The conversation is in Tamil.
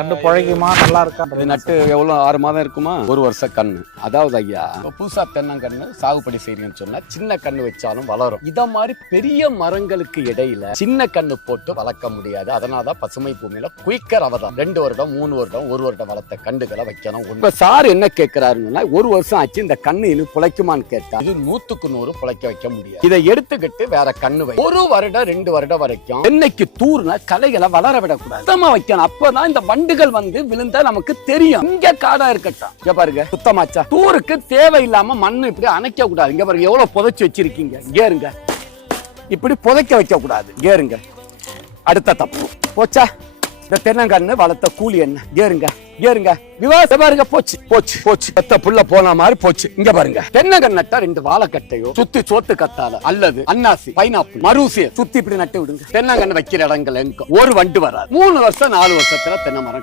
கண்டு புழைக்குமா நல்லா இருக்கா இது நட்டு எவ்வளவு ஆறு மாதம் இருக்குமா? ஒரு வருஷம் கண்ணு. அதாவது ஐயா இப்ப புதுசா தென்னங்கண்ணு சாகுபடி செய்றீங்கன்னு சொன்னா சின்ன கண்ணு வச்சாலும் வளரும். இத மாதிரி பெரிய மரங்களுக்கு இடையில சின்ன கண்ணு போட்டு வளர்க்க முடியாது. அதனாலதான் பசுமை பூமியில குயிக்கர் அவதான் ரெண்டு வருடம் மூணு வருடம் ஒரு வருடம் வளர்த்த கண்டுகளை வைக்கணும். இப்ப சார் என்ன கேட்கிறாருன்னா ஒரு வருஷம் ஆச்சு இந்த கண்ணு இன்னும் புழைக்குமான்னு கேட்டா. இது நூத்துக்கு நூறு புழைக்க வைக்க முடியாது. இதை எடுத்துக்கிட்டு வேற கண்ணு வை. ஒரு வருடம் ரெண்டு வருடம் வரைக்கும் என்னைக்கு தூர்னா கலைகளை வளர விடக்கூடாது. வைக்கணும். அப்பதான் இந்த வண்டுகள் வந்து விழுந்தா நமக்கு தெரியும். இங்க காடா இருக்கட்டும். இங்க பாருங்க சுத்தமாச்சா? தூருக்கு தேவையில்லாம மண்ணு இப்படி அணைக்க கூடாது. இங்க பாருங்க எவ்வளவு புதைச்சு வச்சிருக்கீங்க. இங்கே இருங்க. இப்படி புதைக்க வைக்க கூடாது. இங்கே இருங்க. அடுத்த தப்பு. போச்சா? இந்த தென்னங்கண்ணு வளர்த்த கூலி என்ன? ஏறுங்க ஏறுங்க விவாசம் பாருங்க போச்சு போச்சு போச்சு. பெத்த புள்ள போன மாதிரி போச்சு. இங்க பாருங்க. தென்னங்கன் நட்டா ரெண்டு வாழைக்கட்டையோ சுத்தி சோத்து கத்தால அல்லது அன்னாசி பைனாப்பிள் மருசிய சுத்தி இப்படி நட்டு விடுங்க. தென்னங்கன்னு வைக்கிற இடங்கள் எங்க? ஒரு வண்டு வராது. மூணு வருஷம் நாலு வருஷத்துல தென்னை மரம்